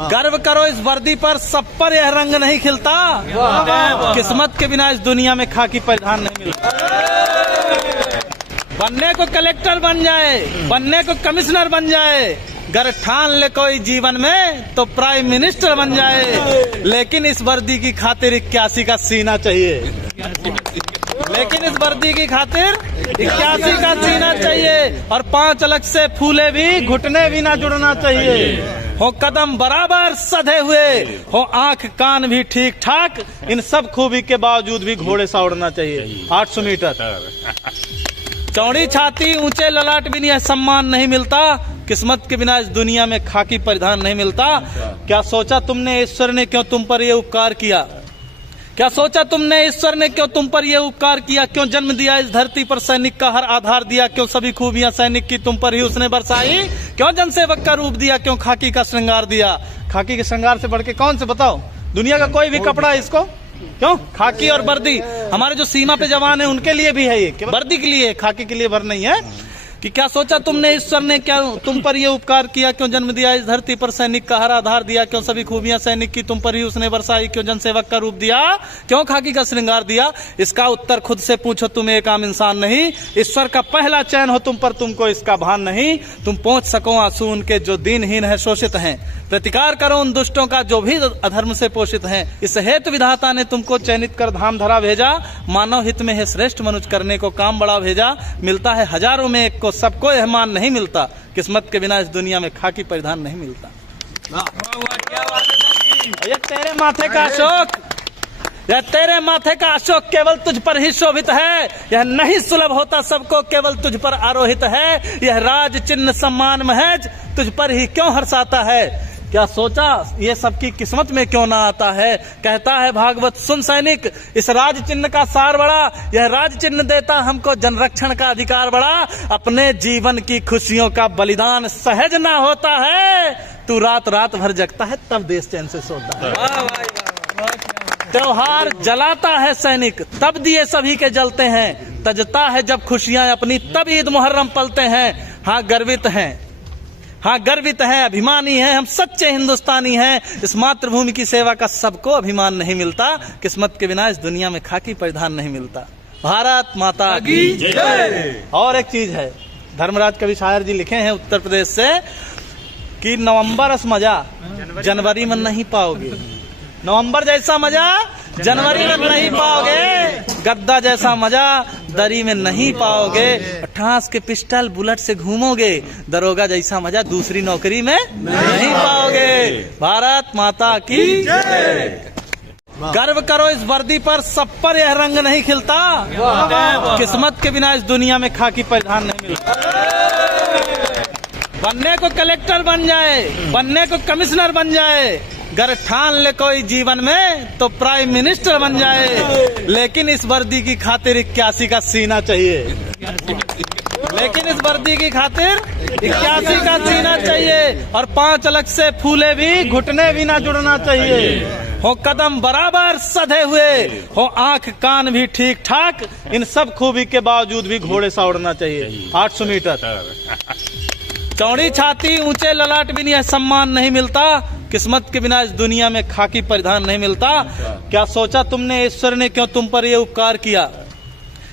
गर्व करो इस वर्दी पर, सब पर यह रंग नहीं खिलता। किस्मत के बिना इस दुनिया में खाकी परिधान नहीं मिलता। बनने को कलेक्टर बन जाए, बनने को कमिश्नर बन जाए, गर ठान ले कोई जीवन में तो प्राइम मिनिस्टर बन जाए। लेकिन इस वर्दी की खातिर 81 का सीना चाहिए। लेकिन इस वर्दी की खातिर 81 का सीना चाहिए। और 5 अलग से फूले भी, घुटने भी ना जुड़ना चाहिए। हो कदम बराबर सधे हुए, हो आंख कान भी ठीक ठाक, इन सब खूबी के बावजूद भी घोड़े सा उड़ना चाहिए। 800 मीटर चौड़ी छाती, ऊंचे ललाट भी यह सम्मान नहीं मिलता। किस्मत के बिना इस दुनिया में खाकी परिधान नहीं मिलता। क्या सोचा तुमने ईश्वर ने क्यों तुम पर यह उपकार किया? क्या सोचा तुमने ईश्वर ने क्यों तुम पर यह उपकार किया? क्यों जन्म दिया इस धरती पर, सैनिक का हर आधार दिया? क्यों सभी खूबियां सैनिक की तुम पर ही उसने बरसाई? क्यों जनसेवक का रूप दिया? क्यों खाकी का श्रृंगार दिया? खाकी के श्रृंगार से बढ़ के कौन से बताओ? दुनिया का कोई भी कपड़ा इसको क्यों? खाकी और वर्दी हमारे जो सीमा पे जवान है उनके लिए भी है, ये वर्दी के लिए, खाकी के लिए भर नहीं है। कि क्या सोचा तुमने ईश्वर ने क्या तुम पर यह उपकार किया? क्यों जन्म दिया इस धरती पर, सैनिक का हर आधार दिया? क्यों सभी खूबियां सैनिक की तुम पर ही उसने बरसाई? क्यों जनसेवक का रूप दिया? क्यों खाकी का श्रृंगार दिया? इसका उत्तर खुद से पूछो, तुम एक आम इंसान नहीं। ईश्वर का पहला चयन हो तुम पर, तुमको इसका भान नहीं। तुम पहुंच सको आंसू उनके जो दीनहीन है, शोषित हैं। प्रतिकार करो उन दुष्टों का जो भी अधर्म से पोषित हैं। इस हेतु विधाता ने तुमको चयनित कर धाम धरा भेजा। मानव हित में है श्रेष्ठ मनुष्य करने को काम बड़ा भेजा। मिलता है हजारों में एक को, सबको यह मान नहीं मिलता। किस्मत के बिना इस दुनिया में खाकी परिधान नहीं मिलता। ये तेरे माथे का अशोक, यह तेरे माथे का अशोक केवल तुझ पर ही शोभित है। यह नहीं सुलभ होता सबको, केवल तुझ पर आरोहित है। यह राज चिन्ह सम्मान महज तुझ पर ही क्यों हर्षाता है? क्या सोचा ये सबकी किस्मत में क्यों ना आता है? कहता है भागवत सुन सैनिक, इस राज चिन्ह का सार बड़ा। यह राज चिन्ह देता हमको जनरक्षण का अधिकार बड़ा। अपने जीवन की खुशियों का बलिदान सहज ना होता है। तू रात रात भर जगता है तब देश चैन से सोता है। त्योहार जलाता है सैनिक तब दिए सभी के जलते हैं। तजता है जब खुशियां अपनी तब ईद मुहर्रम पलते हैं। हाँ गर्वित हैं, हाँ गर्वित है, अभिमानी है, हम सच्चे हिंदुस्तानी हैं। इस मातृभूमि की सेवा का सबको अभिमान नहीं मिलता। किस्मत के बिना इस दुनिया में खाकी परिधान नहीं मिलता। भारत माता की जय। और एक चीज है, धर्मराज कवि शायर जी लिखे हैं उत्तर प्रदेश से कि नवंबर अस मजा जनवरी में नहीं पाओगे। नवंबर जैसा मजा जनवरी में नहीं पाओगे। गद्दा जैसा मजा दरी में नहीं पाओगे। ठास के पिस्टल बुलेट से घूमोगे। दरोगा जैसा मजा दूसरी नौकरी में नहीं पाओगे। भारत माता की जय। गर्व करो इस वर्दी पर, सब पर यह रंग नहीं खिलता। किस्मत के बिना इस दुनिया में खाकी परिधान नहीं मिलता। बनने को कलेक्टर बन जाए, बनने को कमिश्नर बन जाए, गर ठान ले कोई जीवन में तो प्राइम मिनिस्टर बन जाए। लेकिन इस वर्दी की खातिर 81 का सीना चाहिए। लेकिन इस वर्दी की खातिर 81 का सीना चाहिए। और 5 अलग से फूले भी, घुटने भी ना जुड़ना चाहिए। हो कदम बराबर सधे हुए, हो आंख कान भी ठीक ठाक, इन सब खूबी के बावजूद भी घोड़े सा उड़ना चाहिए। 800 मीटर चौड़ी छाती, ऊंचे ललाट भी यह सम्मान नहीं मिलता। किस्मत के बिना इस दुनिया में खाकी परिधान नहीं मिलता। क्या सोचा तुमने ईश्वर ने क्यों तुम पर यह उपकार किया?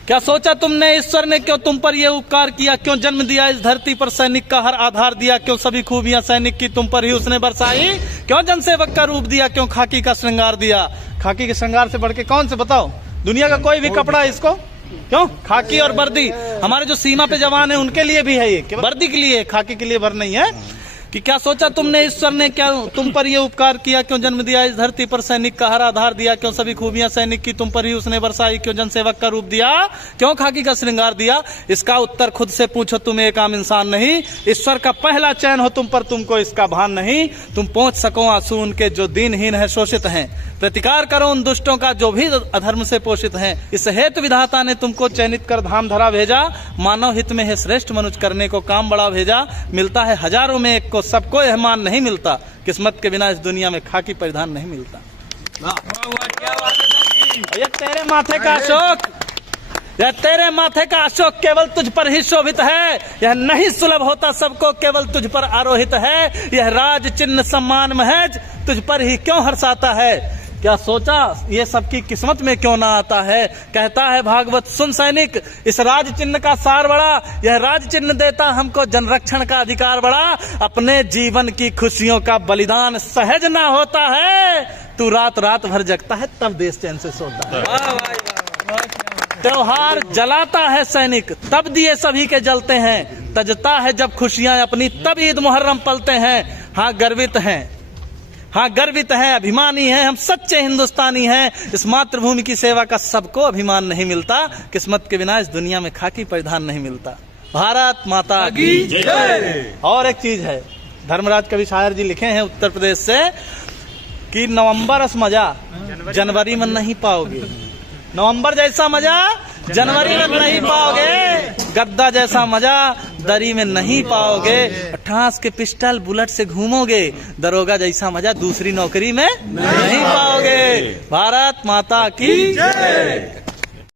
क्या सोचा तुमने ईश्वर ने क्यों तुम पर यह उपकार किया? क्यों जन्म दिया इस धरती पर, सैनिक का हर आधार दिया? क्यों सभी खूबियां सैनिक की तुम पर ही उसने बरसाई? क्यों जनसेवक का रूप दिया? क्यों खाकी का श्रृंगार दिया? खाकी के श्रृंगार से बढ़ के कौन से बताओ? दुनिया का कोई भी कपड़ा इसको क्यों? खाकी और वर्दी हमारे जो सीमा पे जवान है उनके लिए भी है, ये वर्दी के लिए, खाकी के लिए भर नहीं है। कि क्या सोचा तुमने ईश्वर ने क्या तुम पर यह उपकार किया? क्यों जन्म दिया इस धरती पर, सैनिक का हर आधार दिया? क्यों सभी खूबियां सैनिक की तुम पर ही उसने बरसाई? क्यों जनसेवक का रूप दिया? क्यों खाकी का श्रृंगार दिया? इसका उत्तर खुद से पूछो, तुम एक आम इंसान नहीं। ईश्वर का पहला चयन हो तुम पर, तुमको इसका भान नहीं। तुम पहुंच सको आंसू उनके जो दीनहीन है, शोषित हैं। प्रतिकार करो उन दुष्टों का जो भी अधर्म से पोषित हैं। इस हेतु विधाता ने तुमको चयनित कर धाम धरा भेजा। मानव हित में है श्रेष्ठ मनुष्य करने को काम बड़ा भेजा। मिलता है हजारों में एक को, सबको यह मान नहीं मिलता। किस्मत के बिना इस दुनिया में खाकी परिधान नहीं मिलता। ये तेरे माथे का अशोक, यह तेरे माथे का अशोक केवल तुझ पर ही शोभित है, यह नहीं सुलभ होता सबको केवल तुझ पर आरोहित है, यह राज चिन्ह सम्मान महज तुझ पर ही क्यों हर्षाता है। क्या सोचा ये सबकी किस्मत में क्यों ना आता है। कहता है भागवत सुन सैनिक, इस राज चिन्ह का सार बड़ा, यह राज चिन्ह देता हमको जनरक्षण का अधिकार बड़ा। अपने जीवन की खुशियों का बलिदान सहज ना होता है, तू रात रात भर जगता है तब देश चैन से सोता है। त्योहार जलाता है सैनिक तब दिए सभी के जलते हैं, तजता है जब खुशियां अपनी तब ईद मुहर्रम पलते हैं। हाँ गर्वित हैं, हाँ गर्वित हैं, अभिमानी हैं, हम सच्चे हिंदुस्तानी हैं। इस मातृभूमि की सेवा का सबको अभिमान नहीं मिलता, किस्मत के बिना इस दुनिया में खाकी परिधान नहीं मिलता। भारत माता की जय। और एक चीज है, धर्मराज कवि शायर जी लिखे हैं उत्तर प्रदेश से कि नवंबर रस मजा जनवरी में नहीं पाओगे, नवंबर जैसा मजा जनवरी में नहीं पाओगे, गद्दा जैसा मजा दरी में नहीं पाओगे, ठास के पिस्टल बुलेट से घूमोगे, दरोगा जैसा मजा दूसरी नौकरी में नहीं पाओगे। भारत माता की जय।